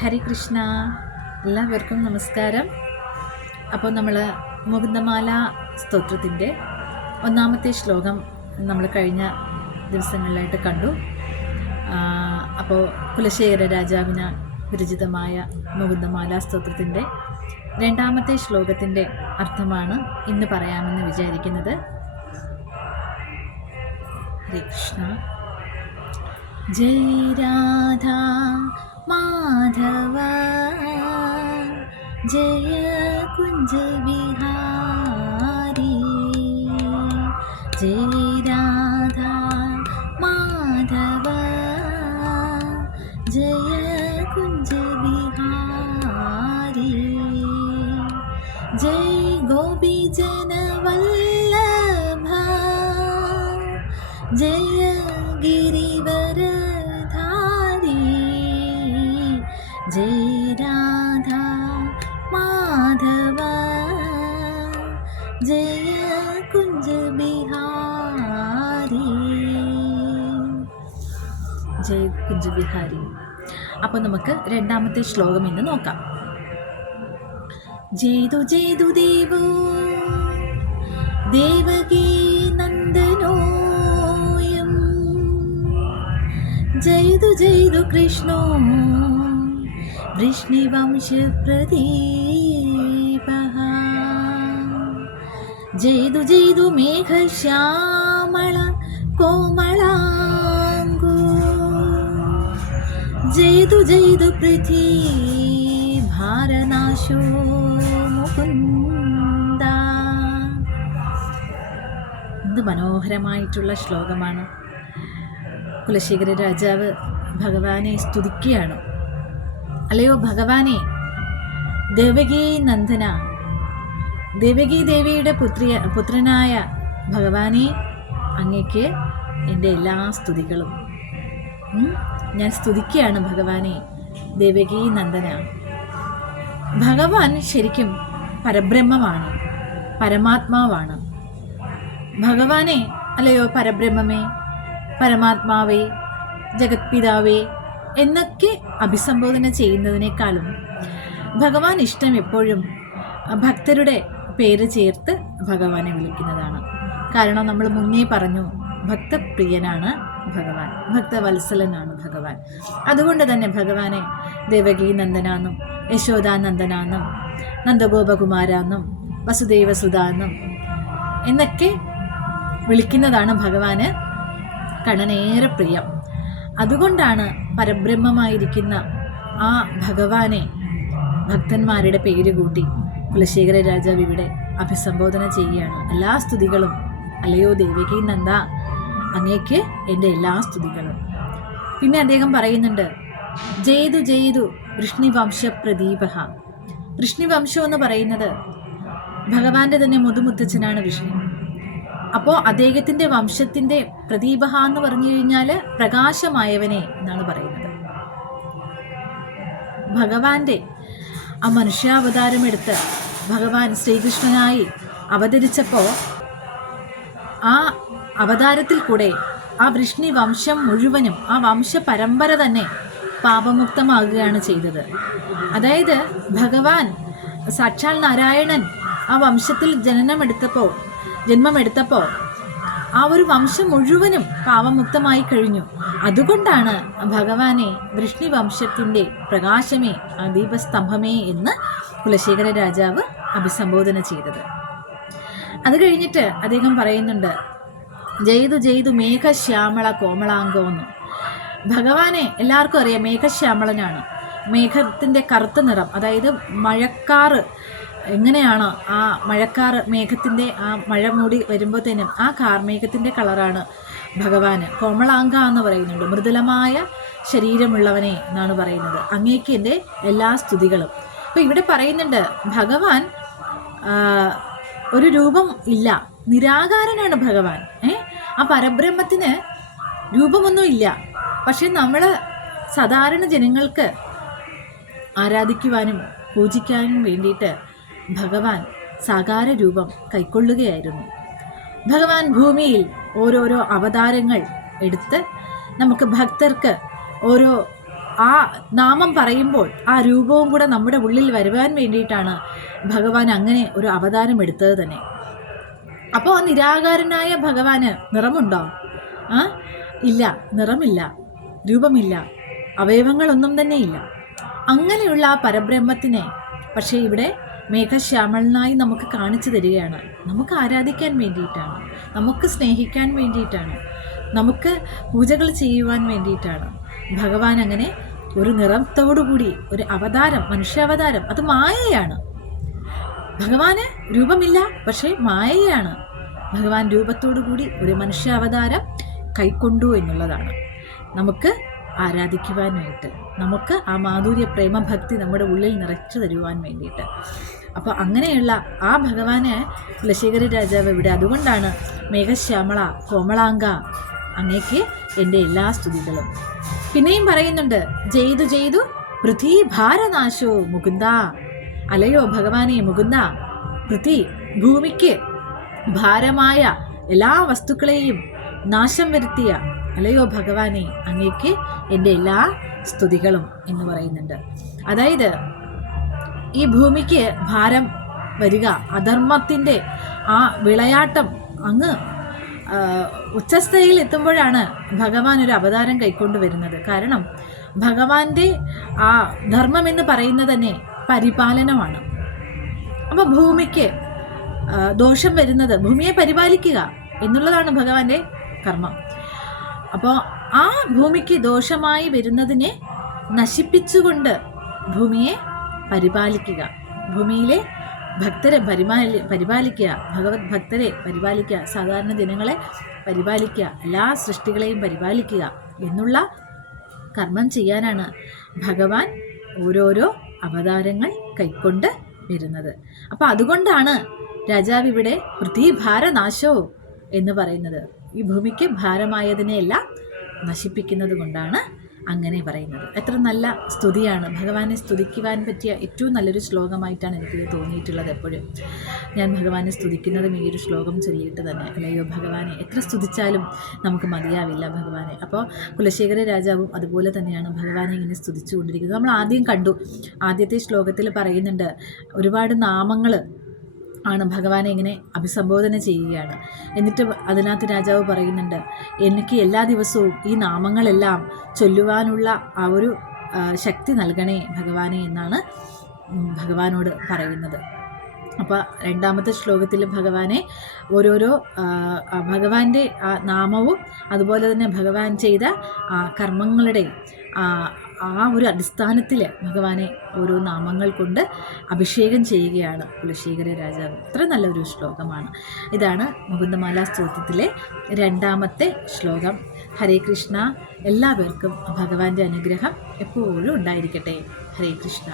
ഹരികൃഷ്ണ, എല്ലാവർക്കും നമസ്കാരം. അപ്പോൾ നമ്മൾ മുകുന്ദമാല സ്തോത്രത്തിൻ്റെ ഒന്നാമത്തെ ശ്ലോകം നമ്മൾ കഴിഞ്ഞ ദിവസങ്ങളിലായിട്ട് കണ്ടു. അപ്പോൾ കുലശേഖര രാജാവിന് വിരചിതമായ മുകുന്ദമാല സ്തോത്രത്തിൻ്റെ രണ്ടാമത്തെ ശ്ലോകത്തിൻ്റെ അർത്ഥമാണ് ഇന്ന് പറയാമെന്ന് വിചാരിക്കുന്നത്. ഹരേ കൃഷ്ണ. ജയ രാധാ മാധവ ജയ കുഞ്ച വിഹാരി, ജയ രാധാ മാധവ ജയ കുഞ്ച വിഹാരി, ജയ ഗോപി ജന വല്ലഭ ജയ ഗിരിവരധാരി, ജയ രാധാ മാധവ ജയ കുഞ്ച ബിഹാരി, ജയ കുഞ്ച ബിഹാരി. അപ്പോൾ നമുക്ക് രണ്ടാമത്തെ ശ്ലോകം ഇന്ന് നോക്കാം. ജയതു ജയതു ദേവോ ദേവകീ നന്ദനോയം, ജയതു ജയതു കൃഷ്ണോ വൃഷ്ണിവംശപ്രദീപഃ, ജയതു ജയതു മേഘശ്യാമള കോമളാംഗോ, ജയതു ജയതു പൃഥ്വീ ഭാരനാശോ മുകുന്ദ. എന്ത് മനോഹരമായിട്ടുള്ള ശ്ലോകമാണ്. കുലശേഖര രാജാവ് ഭഗവാനെ സ്തുതിക്കുകയാണ്. അല്ലയോ ഭഗവാനെ, ദേവകീ നന്ദന, ദേവകീ ദേവിയുടെ പുത്രനായ ഭഗവാനെ, അങ്ങയ്ക്ക് എൻ്റെ എല്ലാ സ്തുതികളും. ഞാൻ സ്തുതിക്കുകയാണ് ഭഗവാനെ, ദേവകീ നന്ദന. ഭഗവാൻ ശരിക്കും പരബ്രഹ്മമാണ്, പരമാത്മാവാണ്. ഭഗവാനെ, അല്ലയോ പരബ്രഹ്മമേ, പരമാത്മാവേ, ജഗത്പിതാവേ എന്നൊക്കെ അഭിസംബോധന ചെയ്യുന്നതിനേക്കാളും ഭഗവാൻ ഇഷ്ടം എപ്പോഴും ഭക്തരുടെ പേര് ചേർത്ത് ഭഗവാനെ വിളിക്കുന്നതാണ്. കാരണം നമ്മൾ മുന്നേ പറഞ്ഞു, ഭക്തപ്രിയനാണ് ഭഗവാൻ, ഭക്തവത്സലനാണ് ഭഗവാൻ. അതുകൊണ്ട് തന്നെ ഭഗവാനെ ദേവകീ നന്ദനാന്നും യശോദാനന്ദനാന്നും നന്ദഗോപകുമാരാന്നും വസുദേവസുതാന്നും എന്നൊക്കെ വിളിക്കുന്നതാണ് ഭഗവാന് കണ്ണനേറെ പ്രിയം. അതുകൊണ്ടാണ് പരബ്രഹ്മമായിരിക്കുന്ന ആ ഭഗവാനെ ഭക്തന്മാരുടെ പേര് കൂട്ടി കുലശേഖര രാജാവ് ഇവിടെ അഭിസംബോധന ചെയ്യുകയാണ്. എല്ലാ സ്തുതികളും, അല്ലയോ ദേവകീ നന്ദ, അങ്ങേക്ക് എൻ്റെ എല്ലാ സ്തുതികളും. പിന്നെ അദ്ദേഹം പറയുന്നുണ്ട്, ജയതു ജയതു വൃഷ്ണിവംശപ്രദീപഃ. വൃഷ്ണിവംശം എന്ന് പറയുന്നത് ഭഗവാന്റെ തന്നെ മുതുമുത്തച്ഛനാണ് വിഷ്ണു. അപ്പോൾ അദ്ദേഹത്തിൻ്റെ വംശത്തിൻ്റെ പ്രദീപഹ എന്ന് പറഞ്ഞു കഴിഞ്ഞാൽ പ്രകാശമായവനെ എന്നാണ് പറയുന്നത്. ഭഗവാന്റെ ആ മനുഷ്യാവതാരമെടുത്ത് ഭഗവാൻ ശ്രീകൃഷ്ണനായി അവതരിച്ചപ്പോൾ ആ അവതാരത്തിൽ കൂടെ ആ വൃഷ്ണി വംശം മുഴുവനും, ആ വംശ പരമ്പര തന്നെ പാപമുക്തമാകുകയാണ് ചെയ്തത്. അതായത് ഭഗവാൻ സാക്ഷാൽ നാരായണൻ ആ വംശത്തിൽ ജന്മമെടുത്തപ്പോൾ ആ ഒരു വംശം മുഴുവനും പാപമുക്തമായി കഴിഞ്ഞു. അതുകൊണ്ടാണ് ഭഗവാനെ വൃഷ്ണി വംശത്തിൻ്റെ പ്രകാശമേ, ആ ദീപസ്തംഭമേ എന്ന് കുലശേഖര രാജാവ് അഭിസംബോധന ചെയ്തത്. അത് കഴിഞ്ഞിട്ട് അദ്ദേഹം പറയുന്നുണ്ട്, ജയതു ജയതു മേഘശ്യാമള കോമളാംഗമെന്ന്. ഭഗവാനെ എല്ലാവർക്കും അറിയാം, മേഘശ്യാമളനാണ്. മേഘത്തിൻ്റെ കറുത്ത നിറം, അതായത് മഴക്കാറ് എങ്ങനെയാണോ ആ മഴക്കാറ്, മേഘത്തിൻ്റെ ആ മഴ മൂടി വരുമ്പോഴത്തേനും ആ കാർമേഘത്തിൻ്റെ കളറാണ് ഭഗവാന്. കോമളാംഗ എന്ന് പറയുന്നുണ്ട്, മൃദുലമായ ശരീരമുള്ളവനെ എന്നാണ് പറയുന്നത്. അങ്ങേക്ക് എൻ്റെ എല്ലാ സ്തുതികളും. അപ്പോൾ ഇവിടെ പറയുന്നുണ്ട്, ഭഗവാൻ ഒരു രൂപം ഇല്ല, നിരാകാരനാണ് ഭഗവാൻ. ആ പരബ്രഹ്മത്തിന് രൂപമൊന്നും ഇല്ല. പക്ഷെ നമ്മൾ സാധാരണ ജനങ്ങൾക്ക് ആരാധിക്കുവാനും പൂജിക്കാനും വേണ്ടിയിട്ട് ഭഗവാൻ സാകാര രൂപം കൈക്കൊള്ളുകയായിരുന്നു. ഭഗവാൻ ഭൂമിയിൽ ഓരോരോ അവതാരങ്ങൾ എടുത്ത് നമുക്ക് ഭക്തർക്ക് ഓരോ ആ നാമം പറയുമ്പോൾ ആ രൂപവും കൂടെ നമ്മുടെ ഉള്ളിൽ വരുവാൻ വേണ്ടിയിട്ടാണ് ഭഗവാൻ അങ്ങനെ ഒരു അവതാരം എടുത്തത് തന്നെ. അപ്പോൾ ആ നിരാകാരനായ ഭഗവാന് നിറമുണ്ടോ? ഇല്ല, നിറമില്ല, രൂപമില്ല, അവയവങ്ങളൊന്നും തന്നെ ഇല്ല. അങ്ങനെയുള്ള ആ പരബ്രഹ്മത്തിനെ പക്ഷേ ഇവിടെ മേഘശ്യാമളനായി നമുക്ക് കാണിച്ചു തരികയാണ്. നമുക്ക് ആരാധിക്കാൻ വേണ്ടിയിട്ടാണ്, നമുക്ക് സ്നേഹിക്കാൻ വേണ്ടിയിട്ടാണ്, നമുക്ക് പൂജകൾ ചെയ്യുവാൻ വേണ്ടിയിട്ടാണ് ഭഗവാൻ അങ്ങനെ ഒരു നിറത്തോടുകൂടി ഒരു അവതാരം, മനുഷ്യാവതാരം. അത് മായയാണ്. ഭഗവാന് രൂപമില്ല, പക്ഷേ മായയാണ്. ഭഗവാൻ രൂപത്തോടു കൂടി ഒരു മനുഷ്യാവതാരം കൈക്കൊണ്ടു എന്നുള്ളതാണ് നമുക്ക് ആരാധിക്കുവാനായിട്ട്, നമുക്ക് ആ മാധുര്യ പ്രേമഭക്തി നമ്മുടെ ഉള്ളിൽ നിറച്ചു തരുവാൻ വേണ്ടിയിട്ട്. അപ്പോൾ അങ്ങനെയുള്ള ആ ഭഗവാനെ കുലശേഖര രാജാവ് ഇവിടെ അതുകൊണ്ടാണ് മേഘശ്യാമള കോമളാംഗ അങ്ങേക്ക് എൻ്റെ എല്ലാ സ്തുതികളും. പിന്നെയും പറയുന്നുണ്ട്, ജയ്തു ജയ്തു പൃഥ്വീഭാരനാശോ മുകുന്ദ. അലയോ ഭഗവാനെ മുകുന്ദ, പൃഥ്വി ഭൂമിക്ക് ഭാരമായ എല്ലാ വസ്തുക്കളെയും നാശം വരുത്തിയ അലയോ ഭഗവാനെ അങ്ങേക്ക് എൻ്റെ എല്ലാ സ്തുതികളും എന്ന് പറയുന്നുണ്ട്. അതായത് ഈ ഭൂമിക്ക് ഭാരം വരിക, അധർമ്മത്തിൻ്റെ ആ വിളയാട്ടം അങ്ങ് ഉച്ചസ്ഥയിൽ എത്തുമ്പോഴാണ് ഭഗവാൻ ഒരു അവതാരം കൈക്കൊണ്ട് വരുന്നത്. കാരണം ഭഗവാന്റെ ആ ധർമ്മം എന്ന് പറയുന്നത് തന്നെ പരിപാലനമാണ്. അപ്പോൾ ഭൂമിക്ക് ദോഷം വരുന്നത്, ഭൂമിയെ പരിപാലിക്കുക എന്നുള്ളതാണ് ഭഗവാന്റെ കർമ്മം. അപ്പോൾ ആ ഭൂമിക്ക് ദോഷമായി വരുന്നതിനെ നശിപ്പിച്ചുകൊണ്ട് ഭൂമിയെ പരിപാലിക്കുക, ഭൂമിയിലെ ഭക്തരെ പരിപാലിക്കുക, ഭഗവത് ഭക്തരെ പരിപാലിക്കുക, സാധാരണ ജനങ്ങളെ പരിപാലിക്കുക, എല്ലാ സൃഷ്ടികളെയും പരിപാലിക്കുക എന്നുള്ള കർമ്മം ചെയ്യാനാണ് ഭഗവാൻ ഓരോരോ അവതാരങ്ങൾ കൈക്കൊണ്ട് വരുന്നത്. അപ്പോൾ അതുകൊണ്ടാണ് രാജാവ് ഇവിടെ പൃഥ്വീഭാരനാശോ എന്ന് പറയുന്നത്. ഈ ഭൂമിക്ക് ഭാരമായതിനെയെല്ലാം നശിപ്പിക്കുന്നത് കൊണ്ടാണ് അങ്ങനെ പറയുന്നത്. എത്ര നല്ല സ്തുതിയാണ്. ഭഗവാനെ സ്തുതിക്കുവാൻ പറ്റിയ ഏറ്റവും നല്ലൊരു ശ്ലോകമായിട്ടാണ് എനിക്കിത് തോന്നിയിട്ടുള്ളത്. എപ്പോഴും ഞാൻ ഭഗവാനെ സ്തുതിക്കുന്നതും ഈ ഒരു ശ്ലോകം ചൊല്ലിയിട്ട് തന്നെ. അല്ലയോ ഭഗവാനെ, എത്ര സ്തുതിച്ചാലും നമുക്ക് മതിയാവില്ല ഭഗവാനെ. അപ്പോൾ കുലശേഖര രാജാവും അതുപോലെ തന്നെയാണ് ഭഗവാനെ ഇങ്ങനെ സ്തുതിച്ചുകൊണ്ടിരിക്കുന്നത്. നമ്മൾ ആദ്യം കണ്ടു, ആദ്യത്തെ ശ്ലോകത്തിൽ പറയുന്നുണ്ട്, ഒരുപാട് നാമങ്ങൾ ആണ് ഭഗവാനെ ഇങ്ങനെ അഭിസംബോധന ചെയ്യുകയാണ്. എന്നിട്ട് അതിനകത്ത് രാജാവ് പറയുന്നുണ്ട്, എനിക്ക് എല്ലാ ദിവസവും ഈ നാമങ്ങളെല്ലാം ചൊല്ലുവാനുള്ള ആ ഒരു ശക്തി നൽകണേ ഭഗവാനെ എന്നാണ് ഭഗവാനോട് പറയുന്നത്. അപ്പോൾ രണ്ടാമത്തെ ശ്ലോകത്തിൽ ഭഗവാനെ ഓരോരോ ഭഗവാന്റെ ആ നാമവും അതുപോലെ തന്നെ ഭഗവാൻ ചെയ്ത കർമ്മങ്ങളുടെ ആ ഒരു അടിസ്ഥാനത്തിൽ ഭഗവാനെ ഓരോ നാമങ്ങൾ കൊണ്ട് അഭിഷേകം ചെയ്യുകയാണ് കുലശേഖര രാജാവ്. അത്ര നല്ലൊരു ശ്ലോകമാണ്. ഇതാണ് മുകുന്ദമാല സ്തോത്രത്തിലെ രണ്ടാമത്തെ ശ്ലോകം. ഹരേ കൃഷ്ണ. എല്ലാവർക്കും ഭഗവാന്റെ അനുഗ്രഹം എപ്പോഴും ഉണ്ടായിരിക്കട്ടെ. ഹരേ കൃഷ്ണ.